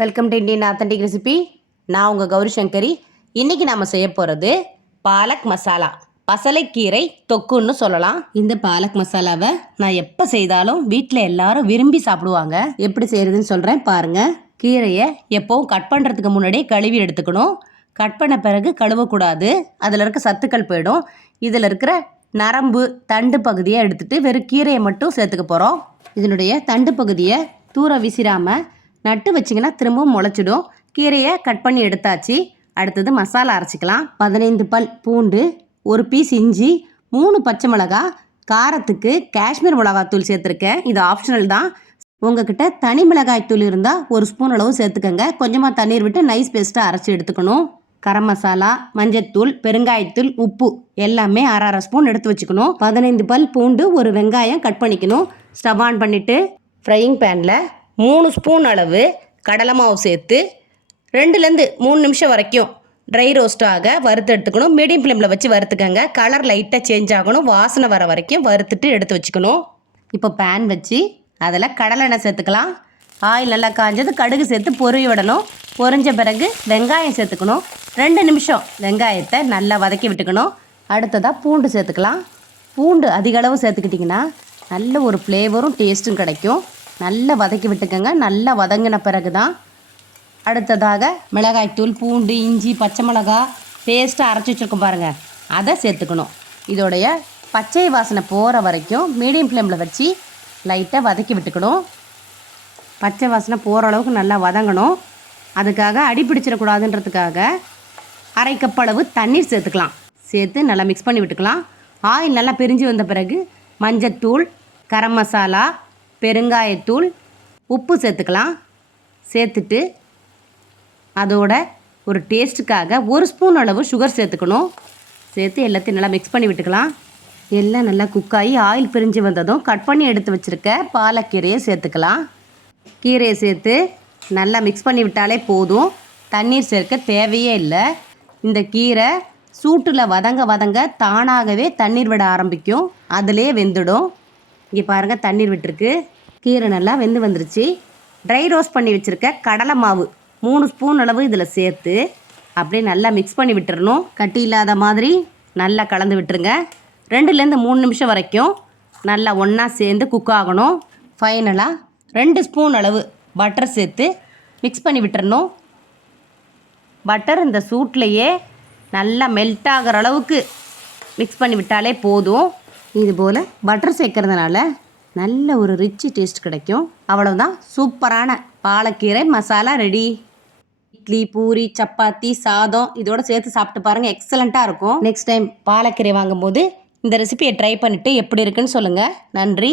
Welcome to Indian authentic recipe. நான் உங்கள் கௌரி சங்கரி. இன்றைக்கி நாம் செய்ய போகிறது பாலக் மசாலா, பசலைக்கீரை தொக்குன்னு சொல்லலாம். இந்த பாலக் மசாலாவை நான் எப்போ செய்தாலும் வீட்டில் எல்லாரும் விரும்பி சாப்பிடுவாங்க. எப்படி செய்கிறதுன்னு சொல்கிறேன் பாருங்கள். கீரையை எப்போவும் கட் பண்ணுறதுக்கு முன்னாடியே கழுவி எடுத்துக்கணும். கட் பண்ண பிறகு கழுவக்கூடாது, அதில் இருக்க சத்துக்கள் போயிடும். இதில் இருக்கிற நரம்பு தண்டு பகுதியை எடுத்துகிட்டு வெறும் கீரையை மட்டும் சேர்த்துக்க போகிறோம். இதனுடைய தண்டு பகுதியை தூர விசிறாமல் நட்டு வச்சிங்கன்னா திரும்பவும் முளைச்சிடும். கீரையை கட் பண்ணி எடுத்தாச்சு. அடுத்தது மசாலா அரைச்சிக்கலாம். 15 பல் பூண்டு, ஒரு பீஸ் இஞ்சி, 3 பச்சை மிளகா, காரத்துக்கு காஷ்மீர் மிளகாத்தூள் சேர்த்துருக்கேன். இது ஆப்ஷனல் தான். உங்ககிட்ட தனி மிளகாய் தூள் இருந்தால் 1 ஸ்பூன் அளவு சேர்த்துக்கோங்க. கொஞ்சமாக தண்ணீர் விட்டு நைஸ் பேஸ்ட்டாக அரைச்சி எடுத்துக்கணும். கரம் மசாலா, மஞ்சத்தூள், பெருங்காயத்தூள், உப்பு எல்லாமே அரை ஸ்பூன் எடுத்து வச்சுக்கணும். 15 பல் பூண்டு, ஒரு வெங்காயம் கட் பண்ணிக்கணும். ஸ்டவ் ஆன் பண்ணிவிட்டு ஃப்ரையிங் பேனில் 3 ஸ்பூன் அளவு கடலை மாவு சேர்த்து 2லேருந்து 3 நிமிஷம் வரைக்கும் ட்ரை ரோஸ்ட்டாக வறுத்து எடுத்துக்கணும். மீடியம் ஃப்ளேமில் வச்சு வறுத்துக்கங்க. கலர் லைட்டாக சேஞ்ச் ஆகணும். வாசனை வர வரைக்கும் வறுத்துட்டு எடுத்து வச்சுக்கணும். இப்போ பேன் வச்சு அதில் கடலை எண்ணெய் சேர்த்துக்கலாம். ஆயில் நல்லா காஞ்சது கடுகு சேர்த்து பொரிய விடணும். பொரிஞ்ச பிறகு வெங்காயம் சேர்த்துக்கணும். 2 நிமிஷம் வெங்காயத்தை நல்லா வதக்கி விட்டுக்கணும். அடுத்ததாக பூண்டு சேர்த்துக்கலாம். பூண்டு அதிக அளவு சேர்த்துக்கிட்டிங்கன்னா நல்ல ஒரு ஃப்ளேவரும் டேஸ்ட்டும் கிடைக்கும். நல்லா வதக்கி விட்டுக்கோங்க. நல்லா வதங்கின பிறகு தான் அடுத்ததாக மிளகாய்த்தூள், பூண்டு, இஞ்சி, பச்சை மிளகா பேஸ்ட்டாக அரைச்சி வச்சுருக்கோம் பாருங்கள், அதை சேர்த்துக்கணும். இதோடைய பச்சை வாசனை போகிற வரைக்கும் மீடியம் ஃப்ளேமில் வச்சு லைட்டாக வதக்கி விட்டுக்கணும். பச்சை வாசனை போகிற அளவுக்கு நல்லா வதங்கணும். அதுக்காக அடி பிடிச்சிடக்கூடாதுன்றதுக்காக அரை கப் அளவு தண்ணீர் சேர்த்துக்கலாம். சேர்த்து நல்லா மிக்ஸ் பண்ணி விட்டுக்கலாம். ஆயில் நல்லா பிரிஞ்சு வந்த பிறகு மஞ்சத்தூள், கரம் மசாலா, பெருங்காயத்தூள், உப்பு சேர்த்துக்கலாம். சேர்த்துட்டு அதோட ஒரு டேஸ்ட்டுக்காக 1 ஸ்பூன் அளவு சுகர் சேர்த்துக்கணும். சேர்த்து எல்லாத்தையும் நல்லா மிக்ஸ் பண்ணி விட்டுக்கலாம். எல்லாம் நல்லா குக்காகி ஆயில் பிரிஞ்சு வந்ததும் கட் பண்ணி எடுத்து வச்சுருக்க பாலக்கீரையை சேர்த்துக்கலாம். கீரையை சேர்த்து நல்லா மிக்ஸ் பண்ணி விட்டாலே போதும். தண்ணீர் சேர்க்க தேவையே இல்லை. இந்த கீரை சூட்டில் வதங்க வதங்க தானாகவே தண்ணீர் விட ஆரம்பிக்கும். அதிலே வெந்துடும். இங்கே பாருங்கள், தண்ணீர் விட்டுருக்கு. கீரை நல்லா வெந்து வந்துருச்சு. ட்ரை ரோஸ்ட் பண்ணி வச்சுருக்க கடலை மாவு 3 ஸ்பூன் அளவு இதில் சேர்த்து அப்படியே நல்லா மிக்ஸ் பண்ணி விட்டுறணும். கட்டி இல்லாத மாதிரி நல்லா கலந்து விட்டுருங்க. 2லேருந்து 3 நிமிஷம் வரைக்கும் நல்லா ஒன்றா சேர்ந்து குக் ஆகணும். ஃபைனலாக 2 ஸ்பூன் அளவு பட்டர் சேர்த்து மிக்ஸ் பண்ணி விட்டுறணும். பட்டர் இந்த சூட்லேயே நல்லா மெல்ட் ஆகிற அளவுக்கு மிக்ஸ் பண்ணி விட்டாலே போதும். இதுபோல் பட்டர் சேர்க்கறதுனால நல்ல ஒரு ரிச் டேஸ்ட் கிடைக்கும். அவ்வளவுதான், சூப்பரான பாலக்கீரை மசாலா ரெடி. இட்லி, பூரி, சப்பாத்தி, சாதம் இதோட சேர்த்து சாப்பிட்டு பாருங்கள், எக்ஸலண்ட்டாக இருக்கும். நெக்ஸ்ட் டைம் பாலக்கீரை வாங்கும்போது இந்த ரெசிபியை ட்ரை பண்ணிவிட்டு எப்படி இருக்குன்னு சொல்லுங்கள். நன்றி.